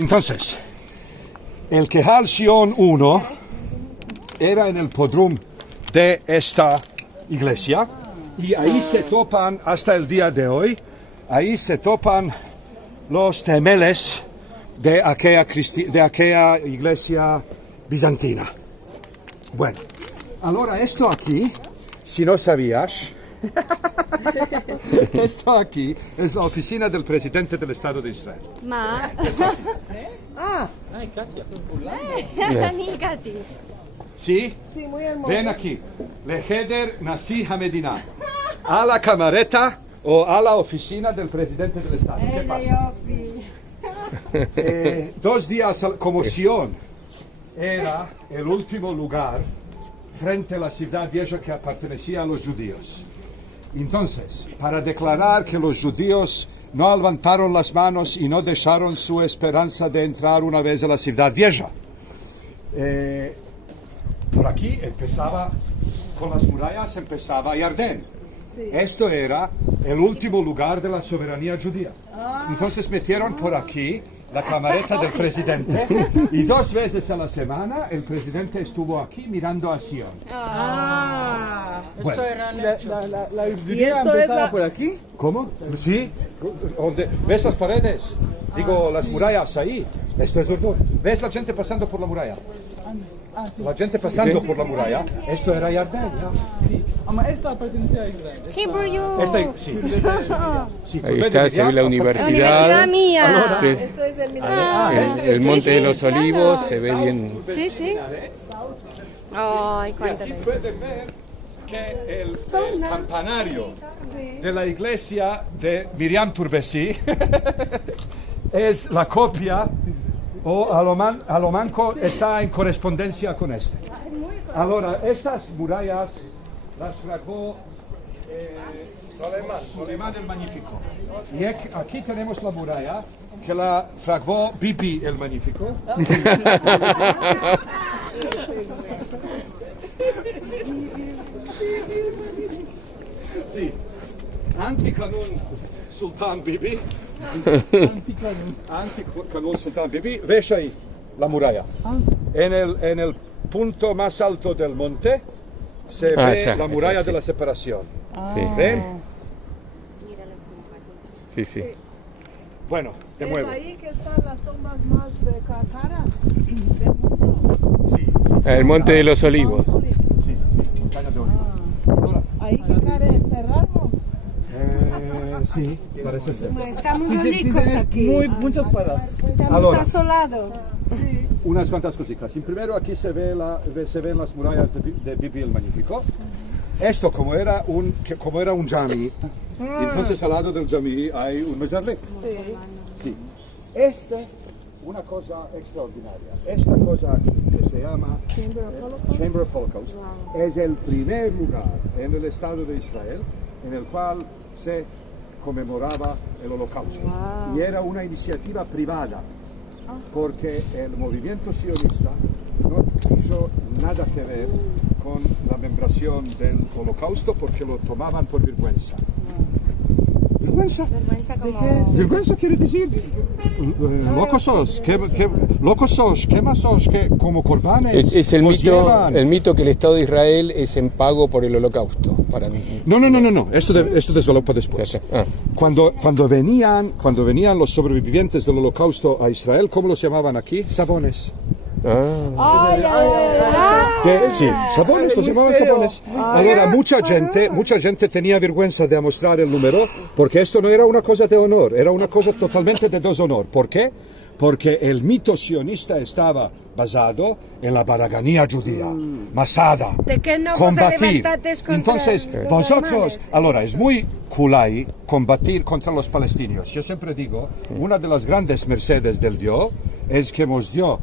Entonces, el Kehal Shion 1 era en el podrum de esta iglesia y ahí se topan hasta el día de hoy, ahí se topan los temeles de aquella iglesia bizantina. Bueno, ahora esto aquí, si no sabías, esto aquí es la oficina del presidente del Estado de Israel. Ma. Ay, Katia, Ni Katy. ¿Sí? Sí, muy hermoso. Ven aquí, Leheder Nasi Hamedina, a la camareta o a la oficina del presidente del Estado. ¿Qué pasa? 2 días como Sion era el último lugar frente a la ciudad vieja que pertenecía a los judíos. Entonces, para declarar que los judíos no levantaron las manos y no dejaron su esperanza de entrar una vez a la ciudad vieja, por aquí empezaba, con las murallas empezaba Jardín. Esto era el último lugar de la soberanía judía. Entonces metieron por aquí la camareta del presidente y 2 veces a la semana el presidente estuvo aquí mirando a Sion. Bueno, la ¿Y judía esto es empezaba la- por aquí. ¿cómo? Sí. ¿Ves las paredes? Digo, las murallas ahí. Esto es Urdun. ¿Ves la gente pasando por la muralla? Sí. La gente pasando por la muralla. Esto era Jardín, ¿ya? Sí. Esta pertenecía a Israel. Hebrew you. Sí. Sí, Ahí está, se ve la Universidad universidad, mía. Este- Esto es el Midrash. el Monte de los Olivos, se ve bien. Sí, sí. Ay, Y aquí cuéntame. pueden ver que el campanario de la iglesia de Miriam Turbesi es la copia, o a lo manco está en correspondencia con este. Ahora, estas murallas las fragó Solimán el Magnífico. Y aquí tenemos la muralla que la fragó Bibi el Magnífico. Sí, Antikanun Sultan Bibi. Antikanun Sultan Bibi. Ves ahí la muralla. En el punto más alto del monte se ve ya, la muralla sí. de la separación. Sí, ¿Ven? sí, sí. Bueno, de Es nuevo. ahí que están las tumbas más caras del mundo. Sí, sí, El Monte de los Olivos. sí, montaña de olivos. Ahora, Ahí que quiere enterrarnos. sí, parece ser. Estamos Sí, únicos tiene aquí. muchas palas. Estamos Ahora. asolados. Unas cuantas cositas. En primero aquí se ven las murallas de Bibi el Magnífico. Esto como era un jami, entonces al lado del jami hay un mezarlé. Sí. Una cosa extraordinaria. Esta cosa aquí, que se llama Chamber of Holocaust, es el primer lugar en el Estado de Israel en el cual se conmemoraba el Holocausto. Y era una iniciativa privada, porque el movimiento sionista no quiso nada que ver con la membración del Holocausto porque lo tomaban por vergüenza. ¿Vergüenza? Vergüenza como... Vergüenza quiere decir locos sos, locos sos, ¿qué más sos? Que como corbanes Es os llevan. el mito que el Estado de Israel es en pago por el Holocausto, para mí. No, esto desveló después. Ah. Cuando venían los sobrevivientes del Holocausto a Israel, ¿cómo los llamaban aquí? Sabones. Sí, sabones, los llamaban sabones. Ahora, mucha gente tenía vergüenza de mostrar el número, porque esto no era una cosa de honor, era una cosa totalmente de deshonor. ¿Por qué? Porque el mito sionista estaba basado en la baraganía judía, masada, ¿De qué no vos combatir. levantates contra Entonces, los vosotros, alemanes? ahora, es muy kulai combatir contra los palestinos. Yo siempre digo, una de las grandes mercedes del Dios es que nos dio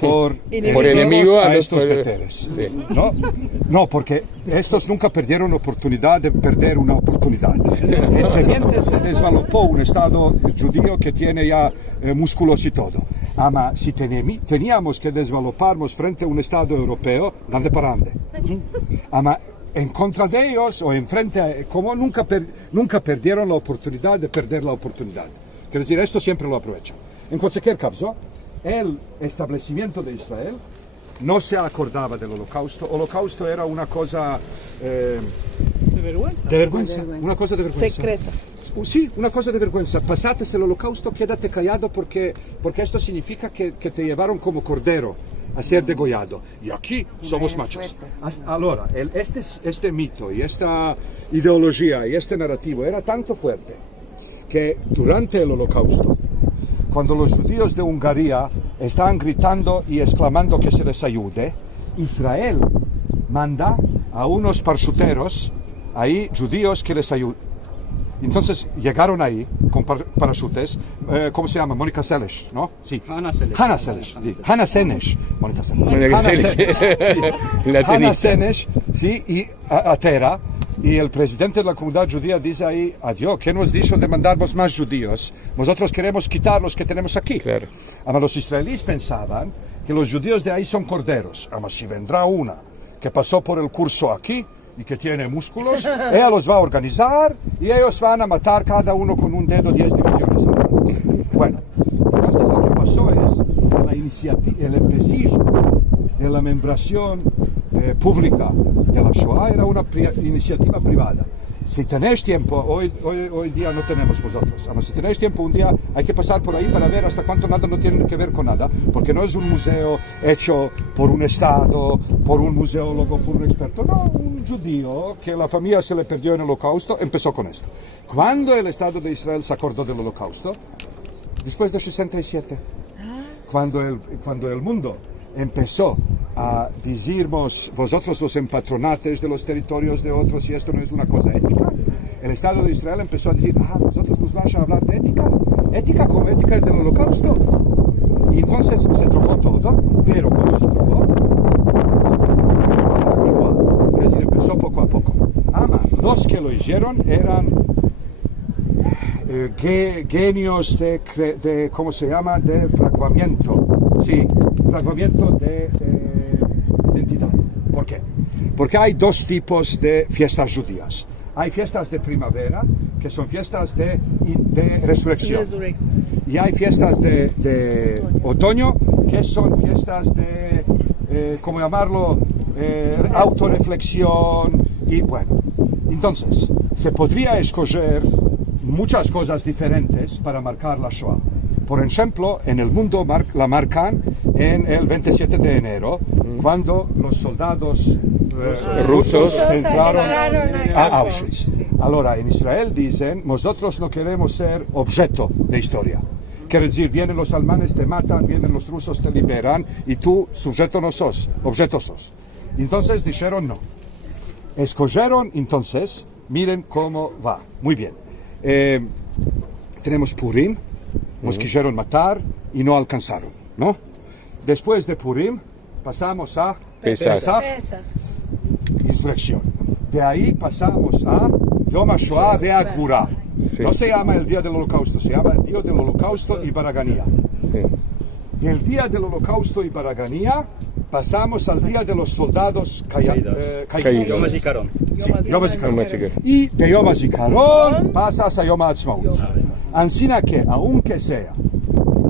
por enemigo a a los estos beteres. Sí. No, porque estos nunca perdieron oportunidad de perder una oportunidad. Entre mientras se desvalopó un Estado judío que tiene ya músculos y todo. Ama, si teníamos que desvaloparnos frente a un Estado europeo, ¿dónde para dónde? Ama, en contra de ellos o en frente, como nunca perdieron la oportunidad de perder la oportunidad. Quiero decir, esto siempre lo aprovechan. En cualquier caso, el establecimiento de Israel no se acordaba del holocausto. Holocausto era una cosa De vergüenza. de vergüenza, una cosa de vergüenza. Secreta. Sí, una cosa de vergüenza. Pasates el holocausto, quédate callado porque esto significa que te llevaron como cordero a ser degollado. Y aquí somos machos. Ahora, este mito y esta ideología y este narrativo era tanto fuerte que durante el holocausto, cuando los judíos de Hungría estaban gritando y exclamando que se les ayude, Israel manda a unos parchuteros ahí judíos que les ayuden. Entonces llegaron ahí con parachutes, ¿cómo se llama? Mónica Seles, ¿no? Sí. Hannah Seles. Hannah Senes. Mónica Seles. Mónica Hannah Seles. Senes. La Hannah tenista. Senes, sí, y a Tera. Y el presidente de la comunidad judía dice ahí, adiós, ¿qué nos dijo de mandarnos más judíos? Nosotros queremos quitar los que tenemos aquí. Claro. Además, los israelíes pensaban que los judíos de ahí son corderos. Además, si vendrá una que pasó por el curso aquí y que tiene músculos, ella los va a organizar y ellos van a matar cada uno con un dedo 10 divisiones. Bueno, entonces lo que pasó es que la iniciativa, el prestigio de la membración pública de la Shoah era una iniciativa privada. Si tenéis tiempo, hoy día no tenemos vosotros, además, si tenéis tiempo un día hay que pasar por ahí para ver hasta cuánto nada no tiene que ver con nada, porque no es un museo hecho por un Estado, por un museólogo, por un experto, no, un judío que la familia se le perdió en el holocausto, empezó con esto. Cuando el Estado de Israel se acordó del holocausto, después de 67, cuando el mundo empezó a decirnos, vosotros los empatronates de los territorios de otros y esto no es una cosa ética, el Estado de Israel empezó a decir, vosotros nos vais a hablar de ética como ética del holocausto. Y entonces se trocó todo, pero ¿cómo se trocó? Igual, es decir, empezó poco a poco. Los que lo hicieron eran genios de, ¿cómo se llama?, de fragmento. Sí, fragmento de identidad. ¿Por qué? Porque hay dos tipos de fiestas judías. Hay fiestas de primavera, que son fiestas de resurrección. Y hay fiestas de otoño, que son fiestas de, ¿cómo llamarlo?, autorreflexión. Y bueno, entonces, se podría escoger muchas cosas diferentes para marcar la Shoah. Por ejemplo, en el mundo la marcan en el 27 de enero, cuando los soldados rusos entraron a Auschwitz. Ahora, en Israel dicen, nosotros no queremos ser objeto de historia. Quiere decir, vienen los alemanes, te matan, vienen los rusos, te liberan, y tú, sujeto no sos, objeto sos. Entonces dijeron no. Escogieron, entonces, miren cómo va. Muy bien. Tenemos Purim. Nos quisieron matar y no alcanzaron, ¿no? Después de Purim pasamos a Pesach, insurrección. De ahí pasamos a Yom HaShoah de Agvura. Sí. No se llama el día del holocausto, se llama el día del holocausto y Baraganía. Sí. Del día del holocausto y Baraganía pasamos al día de los soldados caídos. Yom HaZikaron. Sí, Yom HaZikaron. Yom HaZikaron. Y de Yom HaZikaron pasas a Yom HaAtzmaut. Ansina que, aunque sea,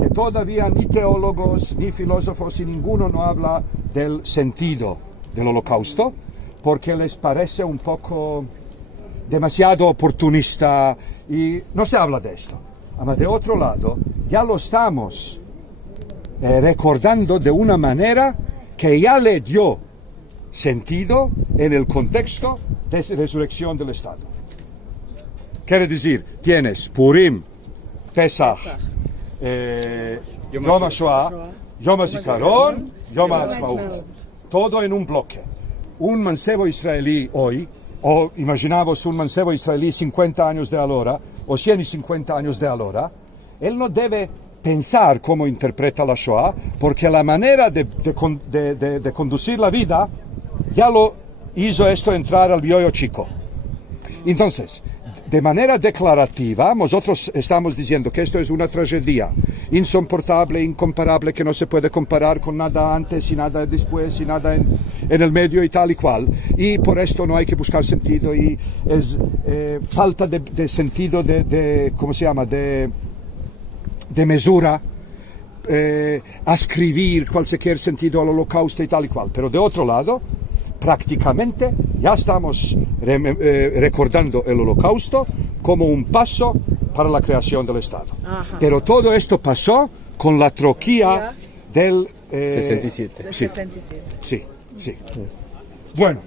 que todavía ni teólogos, ni filósofos, y ninguno no habla del sentido del holocausto, porque les parece un poco demasiado oportunista y no se habla de esto. Pero de otro lado, ya lo estamos recordando de una manera que ya le dio sentido en el contexto de resurrección del Estado. Quiere decir, tienes Purim, Pesach, Yom HaShoah, Yom HaZikaron, Yom HaAtzmaut. Todo en un bloque. Un mancebo israelí hoy, o imaginamos un mancebo israelí 50 años de ahora, o 150 años de ahora, él no debe pensar cómo interpreta la Shoah, porque la manera de conducir la vida ya lo hizo esto entrar al biollo chico. Entonces, de manera declarativa, nosotros estamos diciendo que esto es una tragedia insoportable, incomparable, que no se puede comparar con nada antes y nada después y nada en el medio y tal y cual. Y por esto no hay que buscar sentido y es falta de sentido ¿cómo se llama?, de mesura. ascribir cualquier sentido al holocausto y tal y cual. Pero de otro lado, prácticamente ya estamos recordando el holocausto como un paso para la creación del Estado. Ajá. Pero todo esto pasó con la troquía del... 67. Sí, 67. sí, sí. Bueno.